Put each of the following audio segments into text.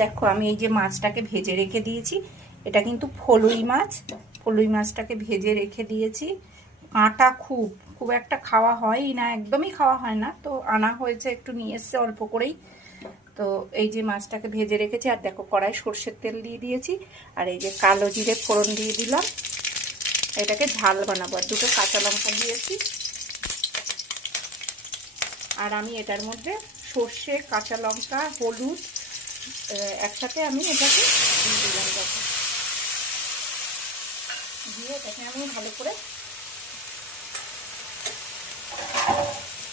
দেখো আমি এই যে মাছটাকে ভেজে রেখে দিয়েছি, এটা কিন্তু ফলুই মাছ। ফলুই মাছটাকে ভেজে রেখে দিয়েছি। কাঁটা খুব খুব একটা খাওয়া হয় না, একদমই খাওয়া হয় না, তো আনা হয়েছে, একটু নিয়ে এসছে অল্প করেই। তো এই যে মাছটাকে ভেজে রেখেছি, আর দেখো কড়াই সর্ষের তেল দিয়ে দিয়েছি, আর এই যে কালো জিরে ফোড়ন দিয়ে দিলাম। এটাকে ঝাল বানাবো, আর দুটো কাঁচা লঙ্কা দিয়েছি। আর আমি এটার মধ্যে সর্ষে, কাঁচা লঙ্কা, হলুদ একসাথে আমি এটাকে দিয়ে দিলাম। দেখো দিয়ে এটাকে আমি ভালো করে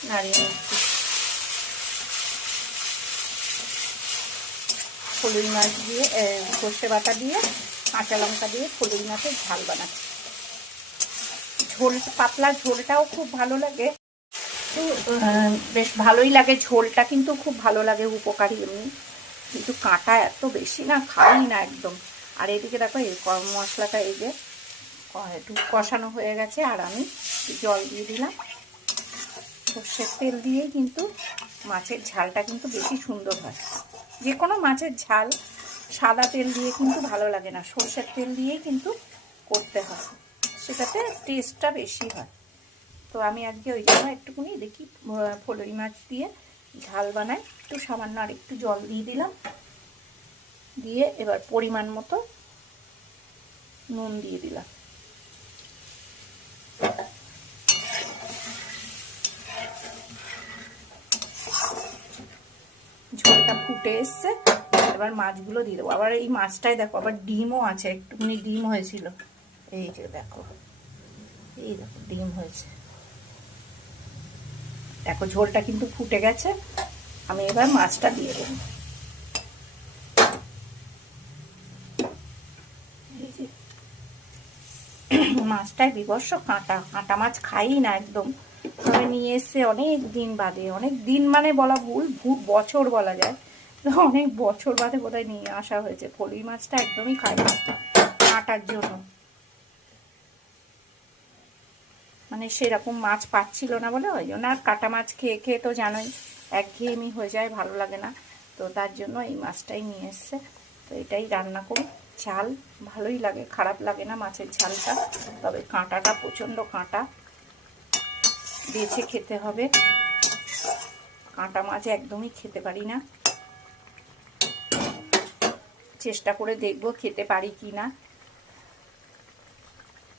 নাড়িয়ে নিচ্ছি। ফলুই মাছ দিয়ে সর্ষে বাটা দিয়ে কাঁচা লঙ্কা দিয়ে ফলুই মাছের ঝাল বানাচ্ছি। ঝোল পাতলা ঝোলটাও খুব ভালো লাগে, তো বেশ ভালোই লাগে ঝোলটা, কিন্তু খুব ভালো লাগে, উপকারী এমনি। কিন্তু কাঁটা এত বেশি না, খাই না একদম। আর এদিকে দেখো এই মশলাটা এই যে একটু কষানো হয়ে গেছে, আর আমি জল দিয়ে দিলাম। সর্ষের তেল দিয়েই কিন্তু মাছের ঝালটা কিন্তু বেশি সুন্দর হয়। যে কোনো মাছের ঝাল সাদা তেল দিয়ে কিন্তু ভালো লাগে না, সর্ষের তেল দিয়েই কিন্তু করতে হয়, সেটাতে টেস্টটা বেশি হয়। তো আমি আজকে ওই জন্য একটুখানি দেখি ফলুই মাছ দিয়ে ঝাল বানাই, একটু সামান্য আর একটু জল দিয়ে দিলাম। দিয়ে এবার পরিমাণ মতো নুন দিয়ে দিলাম। ঝোলটা ফুটে এসছে, এবার মাছগুলো দিয়ে দেবো। আবার এই মাছটায় দেখো আবার ডিমও আছে, একটুখানি ডিম হয়েছিল, এই যে দেখো, এই দেখো ডিম হয়েছে। দেখো ঝোলটা কিন্তু ফুটে গেছে, আমি এবার মাছটা দিয়ে দেবো। মাছটায় বিবর্ষ কাঁটা, কাঁটা মাছ খাই না একদম। তবে নিয়ে এসছে অনেক দিন বাদে, অনেক দিন মানে বলা ভুল, বছর বলা যায়, অনেক বছর বাদে বোধহয় নিয়ে আসা হয়েছে। ফলুই মাছটা একদমই খাই না কাঁটার জন্য, মানে সেরকম মাছ পাচ্ছিল না বলে ওই জন্য। আর কাঁটা মাছ খেয়ে খেয়ে তো জানোই একঘেয়েমি হয়ে যায়, ভালো লাগে না, তো তার জন্য এই মাছটাই নিয়ে এসছে। তো এটাই রান্না করি। ঝাল ভালোই লাগে, খারাপ লাগে না মাছের ঝালটা, তবে কাঁটাটা প্রচণ্ড কাঁটা, বেছে খেতে হবে। কাঁটা মাছ একদমই খেতে পারি না, চেষ্টা করে দেখবো খেতে পারি কি না।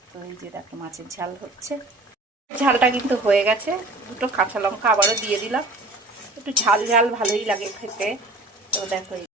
তো এই যে দেখো মাছের ঝাল হচ্ছে, ঝালটা কিন্তু হয়ে গেছে। দুটো কাঁচা লঙ্কা আবারও দিয়ে দিলাম, একটু ঝাল ঝাল ভালোই লাগে খেতে। তো দেখো